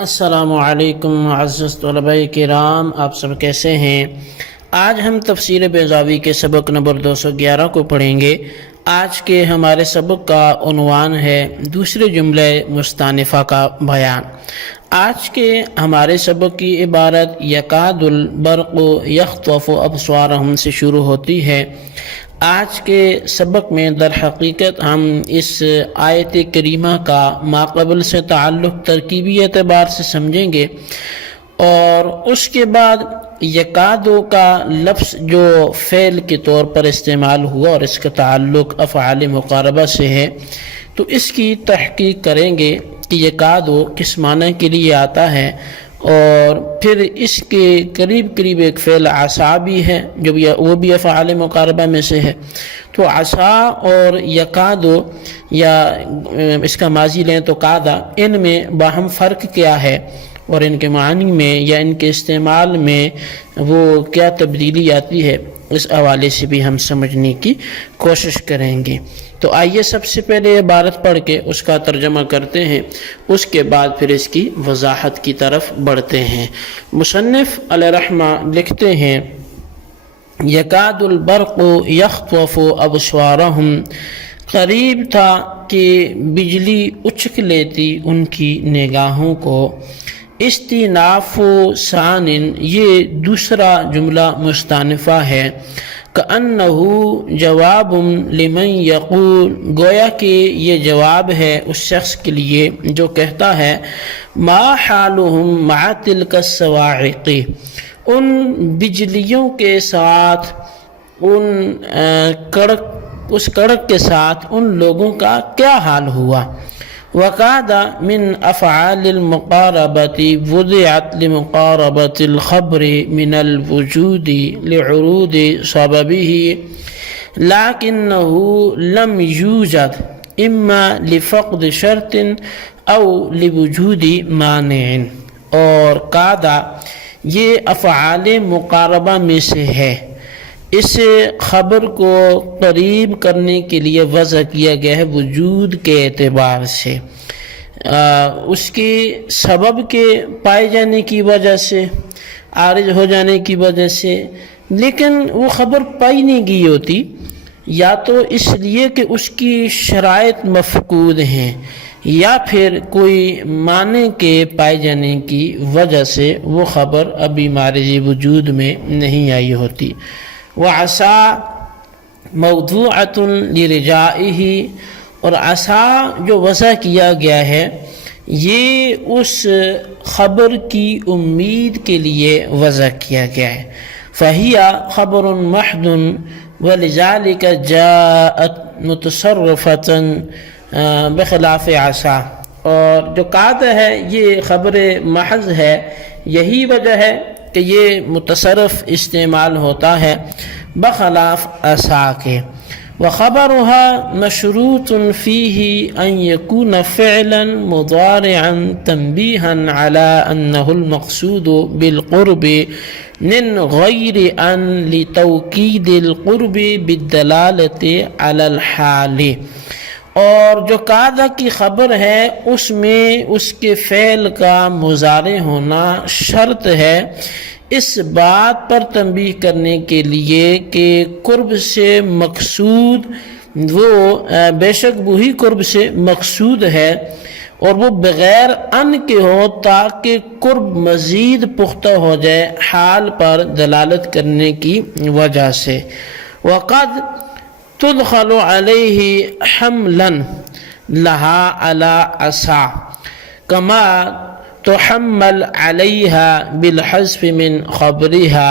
السلام علیکم معزز طلباء کرام، آپ سب کیسے ہیں؟ آج ہم تفسیر بیضاوی کے سبق نمبر 211 کو پڑھیں گے۔ آج کے ہمارے سبق کا عنوان ہے دوسرے جملے مستانفہ کا بیان۔ آج کے ہمارے سبق کی عبارت یکاد البرق یخطف ابصارہم سے شروع ہوتی ہے۔ آج کے سبق میں در حقیقت ہم اس آیت کریمہ کا ماقبل سے تعلق ترکیبی اعتبار سے سمجھیں گے، اور اس کے بعد یکادو کا لفظ جو فعل کے طور پر استعمال ہوا اور اس کا تعلق افعال مقاربہ سے ہے، تو اس کی تحقیق کریں گے کہ یکادو کس معنی کے لیے آتا ہے، اور پھر اس کے قریب ایک فعل عصا بھی ہے جو وہ بھی افعال مقاربہ میں سے ہے۔ تو عصا اور یکادو، یا اس کا ماضی لیں تو کادا، ان میں باہم فرق کیا ہے اور ان کے معنی میں یا ان کے استعمال میں وہ کیا تبدیلی آتی ہے، اس حوالے سے بھی ہم سمجھنے کی کوشش کریں گے۔ تو آئیے سب سے پہلے عبارت پڑھ کے اس کا ترجمہ کرتے ہیں، اس کے بعد پھر اس کی وضاحت کی طرف بڑھتے ہیں۔ مصنف علیہ رحمہ لکھتے ہیں، یکاد البرق یخطف ابصارہم، قریب تھا کہ بجلی اچک لیتی ان کی نگاہوں کو۔ استیناف ثان، یہ دوسرا جملہ مستانفہ ہے۔ کأنہ جواب لمن یقول، گویا کہ یہ جواب ہے اس شخص کے لیے جو کہتا ہے، ما حالہم مع تلک الصواعق، ان بجلیوں کے ساتھ، اس کڑک کے ساتھ ان لوگوں کا کیا حال ہوا۔ وقعد من افعال المقاربة وضعت لمقاربة الخبر من الوجود لعروض سببه لكنه لم يوجد اما لفقد شرط او لوجود مانع۔ اور قاعدہ یہ افعال مقاربہ میں سے ہے، اس خبر کو قریب کرنے کے لیے وضع کیا گیا ہے وجود کے اعتبار سے، اس کے سبب کے پائے جانے کی وجہ سے، عارض ہو جانے کی وجہ سے، لیکن وہ خبر پائی نہیں گئی ہوتی، یا تو اس لیے کہ اس کی شرائط مفقود ہیں، یا پھر کوئی معنی کے پائے جانے کی وجہ سے وہ خبر ابھی معرض وجود میں نہیں آئی ہوتی۔ وعصا موضوعۃ لرجائہ، اور عصا جو وضع کیا گیا ہے یہ اس خبر کی امید کے لیے وضع کیا گیا ہے۔ فہی خبر محض ولذلک جاءت متصرفۃ بخلاف عصا، اور جو قاعدہ ہے یہ خبر محض ہے، یہی وجہ ہے کہ یہ متصرف استعمال ہوتا ہے بخلاف عصا کے۔ وخبرها مشروط فيه أن يكون فعلا مضارعا تنبيها على أنه المقصود بالقرب من غير أن لتوكيد القرب بالدلالة على الحال۔ اور جو قاعدہ کی خبر ہے اس میں اس کے فعل کا مضارع ہونا شرط ہے، اس بات پر تنبیہ کرنے کے لیے کہ قرب سے مقصود وہ بے شک وہی قرب سے مقصود ہے، اور وہ بغیر ان کے ہو تاکہ قرب مزید پختہ ہو جائے حال پر دلالت کرنے کی وجہ سے۔ وقد تدخل علیہ حملا لها على عصا کما تحمل علیها بالحذف من خبرها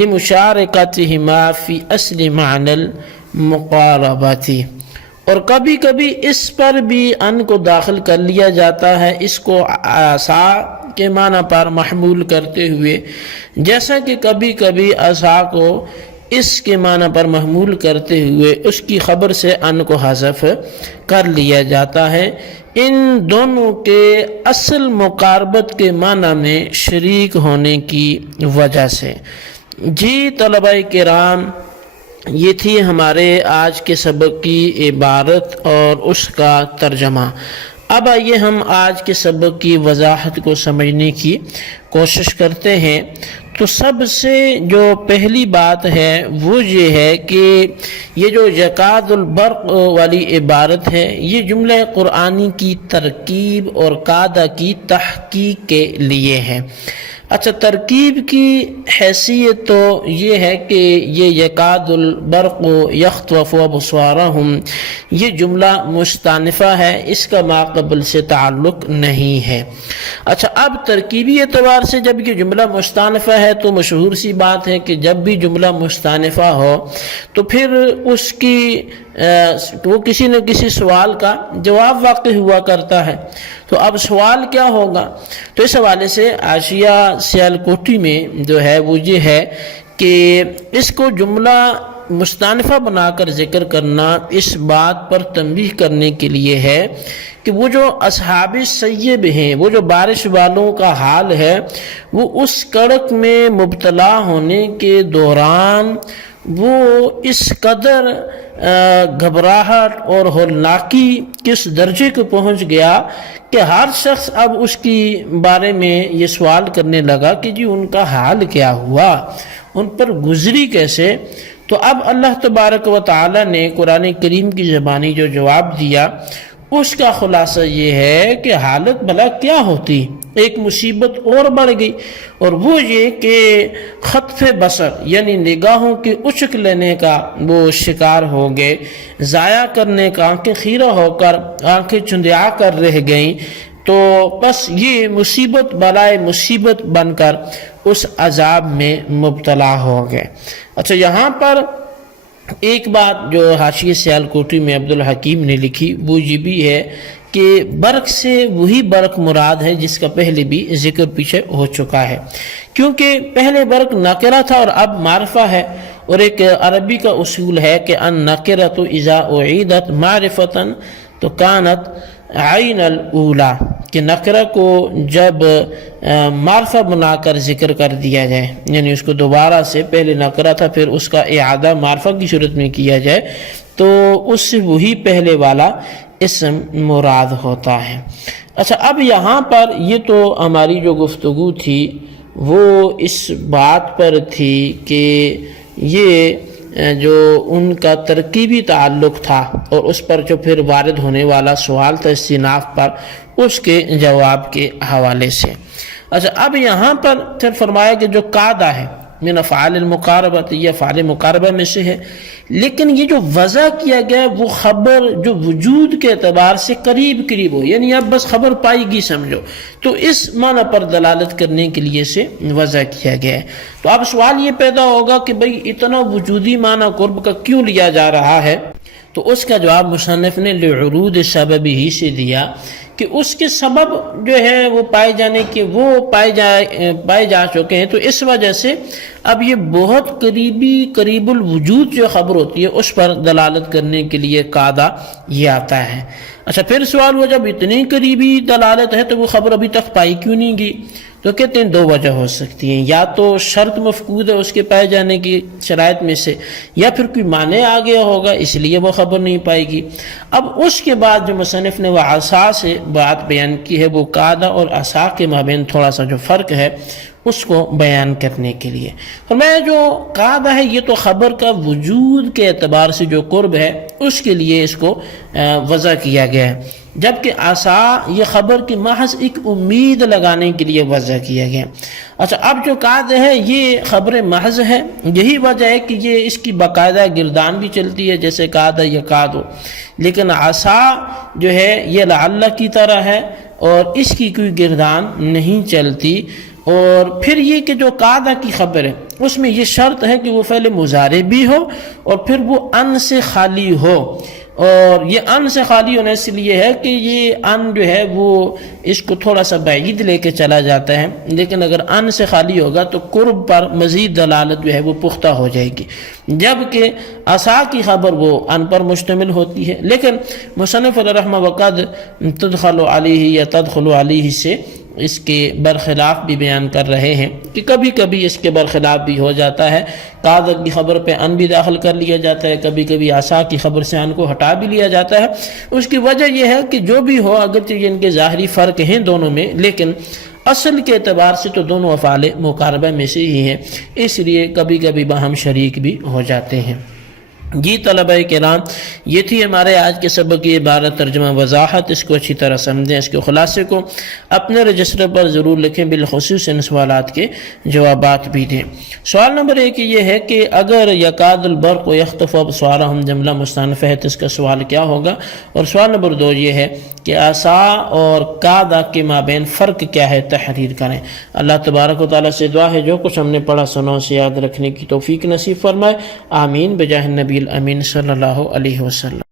لمشارکتهما فی اصل معنی المقاربۃ۔ اور کبھی کبھی اس پر بھی ان کو داخل کر لیا جاتا ہے، اس کو عصا کے معنی پر محمول کرتے ہوئے، جیسا کہ کبھی کبھی عصا کو اس کے معنی پر محمول کرتے ہوئے اس کی خبر سے ان کو حذف کر لیا جاتا ہے، ان دونوں کے اصل مقاربت کے معنی میں شریک ہونے کی وجہ سے۔ جی طلباء کرام، یہ تھی ہمارے آج کے سبق کی عبارت اور اس کا ترجمہ۔ اب آئیے ہم آج کے سبق کی وضاحت کو سمجھنے کی کوشش کرتے ہیں۔ تو سب سے جو پہلی بات ہے وہ یہ ہے کہ یہ جو یکاد البرق والی عبارت ہے یہ جملہ قرآنی کی ترکیب اور قاعدہ کی تحقیق کے لیے ہے۔ اچھا، ترکیب کی حیثیت تو یہ ہے کہ یہ یکاد البرق یخطف ابصارہم یہ جملہ مستأنفہ ہے، اس کا ما قبل سے تعلق نہیں ہے۔ اچھا، اب ترکیبی اعتبار سے جب یہ جملہ مستأنفہ ہے تو مشہور سی بات ہے کہ جب بھی جملہ مستأنفہ ہو تو پھر اس کی وہ کسی نہ کسی سوال کا جواب واقع ہوا کرتا ہے۔ تو اب سوال کیا ہوگا؟ تو اس حوالے سے حاشیہ سیالکوٹی میں جو ہے وہ یہ ہے کہ اس کو جملہ مستأنفہ بنا کر ذکر کرنا اس بات پر تنبیہ کرنے کے لیے ہے کہ وہ جو اصحاب سیب ہیں، وہ جو بارش والوں کا حال ہے، وہ اس کڑک میں مبتلا ہونے کے دوران وہ اس قدر گھبراہٹ اور ہولناکی کس درجے کو پہنچ گیا کہ ہر شخص اب اس کی بارے میں یہ سوال کرنے لگا کہ جی ان کا حال کیا ہوا، ان پر گزری کیسے۔ تو اب اللہ تبارک و تعالی نے قرآن کریم کی زبانی جو جواب دیا اس کا خلاصہ یہ ہے کہ حالت بھلا کیا ہوتی، ایک مصیبت اور بڑھ گئی، اور وہ یہ کہ خطف بصر یعنی نگاہوں کے اچک لینے کا وہ شکار ہو گئے، ضائع کرنے کا آنکھیں خیرہ ہو کر آنکھیں چندیا کر رہ گئیں۔ تو بس یہ مصیبت بالائے مصیبت بن کر اس عذاب میں مبتلا ہو گئے۔ اچھا، یہاں پر ایک بات جو حاشیہ سیالکوٹی میں عبدالحکیم نے لکھی وہ یہ بھی ہے کہ برق سے وہی برق مراد ہے جس کا پہلے بھی ذکر پیچھے ہو چکا ہے، کیونکہ پہلے برق نکرہ تھا اور اب معرفہ ہے، اور ایک عربی کا اصول ہے کہ النکرۃ اذا اعیدت معرفۃ تو کانت عین الاولی، کہ نکرہ کو جب معرفہ بنا کر ذکر کر دیا جائے، یعنی اس کو دوبارہ سے پہلے نکرہ تھا پھر اس کا اعادہ معرفہ کی صورت میں کیا جائے تو اس سے وہی پہلے والا اسم مراد ہوتا ہے۔ اچھا، اب یہاں پر یہ تو ہماری جو گفتگو تھی وہ اس بات پر تھی کہ یہ جو ان کا ترکیبی تعلق تھا اور اس پر جو پھر وارد ہونے والا سوال تھا استئناف پر، اس کے جواب کے حوالے سے۔ اچھا، اب یہاں پر پھر فرمایا کہ جو قاعدہ ہے من افعال المقاربہ، یہ افعال مقاربہ میں سے ہے، لیکن یہ جو وضع کیا گیا وہ خبر جو وجود کے اعتبار سے قریب قریب ہو، یعنی اب بس خبر پائی گی سمجھو، تو اس معنی پر دلالت کرنے کے لیے سے وضع کیا گیا ہے۔ تو اب سوال یہ پیدا ہوگا کہ بھئی اتنا وجودی معنی قرب کا کیوں لیا جا رہا ہے؟ تو اس کا جواب مصنف نے لعروض سبب ہی سے دیا کہ اس کے سبب جو ہے وہ پائے جانے کے وہ پائے جا چکے ہیں، تو اس وجہ سے اب یہ بہت قریب الوجود جو خبر ہوتی ہے اس پر دلالت کرنے کے لیے قاعدہ یہ آتا ہے۔ اچھا، پھر سوال ہوا جب اتنی قریبی دلالت ہے تو وہ خبر ابھی تک پائی کیوں نہیں گئی؟ تو کہتے ہیں دو وجہ ہو سکتی ہیں، یا تو شرط مفقود ہے اس کے پائے جانے کی شرائط میں سے، یا پھر کوئی معنی آ گیا ہوگا اس لیے وہ خبر نہیں پائے گی۔ اب اس کے بعد جو مصنف نے وہ عصا سے بات بیان کی ہے وہ قاعدہ اور عصا کے مابین تھوڑا سا جو فرق ہے اس کو بیان کرنے کے لیے فرمایا جو قاعدہ ہے یہ تو خبر کا وجود کے اعتبار سے جو قرب ہے اس کے لیے اس کو وضع کیا گیا ہے، جبکہ عصا یہ خبر کی محض ایک امید لگانے کے لیے وضع کیا گیا۔ اچھا، اب جو قاعدہ ہے یہ خبر محض ہے، یہی وجہ ہے کہ یہ اس کی باقاعدہ گردان بھی چلتی ہے جیسے قاعدہ یا قادو، لیکن عصا جو ہے یہ لعل کی طرح ہے اور اس کی کوئی گردان نہیں چلتی۔ اور پھر یہ کہ جو قاعدہ کی خبر ہے اس میں یہ شرط ہے کہ وہ فعل مضارع بھی ہو اور پھر وہ ان سے خالی ہو، اور یہ ان سے خالی ہونے سے لیے ہے کہ یہ ان جو ہے وہ اس کو تھوڑا سا بعید لے کے چلا جاتا ہے، لیکن اگر ان سے خالی ہوگا تو قرب پر مزید دلالت جو ہے وہ پختہ ہو جائے گی، جبکہ عصا کی خبر وہ ان پر مشتمل ہوتی ہے۔ لیکن مصنف علیہ رحمہ وقد تدخل علیہ یا تدخل علیہ سے اس کے برخلاف بھی بیان کر رہے ہیں کہ کبھی کبھی اس کے برخلاف بھی ہو جاتا ہے، قاد کی خبر پہ ان بھی داخل کر لیا جاتا ہے، کبھی کبھی عصا کی خبر سے ان کو ہٹا بھی لیا جاتا ہے۔ اس کی وجہ یہ ہے کہ جو بھی ہو، اگرچہ ان کے ظاہری فرق ہیں دونوں میں، لیکن اصل کے اعتبار سے تو دونوں افعال مقاربہ میں سے ہی ہیں، اس لیے کبھی کبھی باہم شریک بھی ہو جاتے ہیں۔ جی طلبہ کرام، یہ تھی ہمارے آج کے سبق کی عبارت ترجمہ وضاحت۔ اس کو اچھی طرح سمجھیں، اس کے خلاصے کو اپنے رجسٹر پر ضرور لکھیں، بالخصوص ان سوالات کے جوابات بھی دیں۔ سوال نمبر 1 یہ ہے کہ اگر یکاد البرق یخطف ابصارہم جملہ مستأنفہ ہے تو اس کا سوال کیا ہوگا؟ اور سوال نمبر 2 یہ ہے کہ عصا اور قادہ کے مابین فرق کیا ہے؟ تحریر کریں۔ اللہ تبارک و تعالیٰ سے دعا ہے جو کچھ ہم نے پڑھا سنا اسے یاد رکھنے کی توفیق نصیب فرمائے، آمین بجاہ النبی الامین صلی اللہ علیہ وسلم۔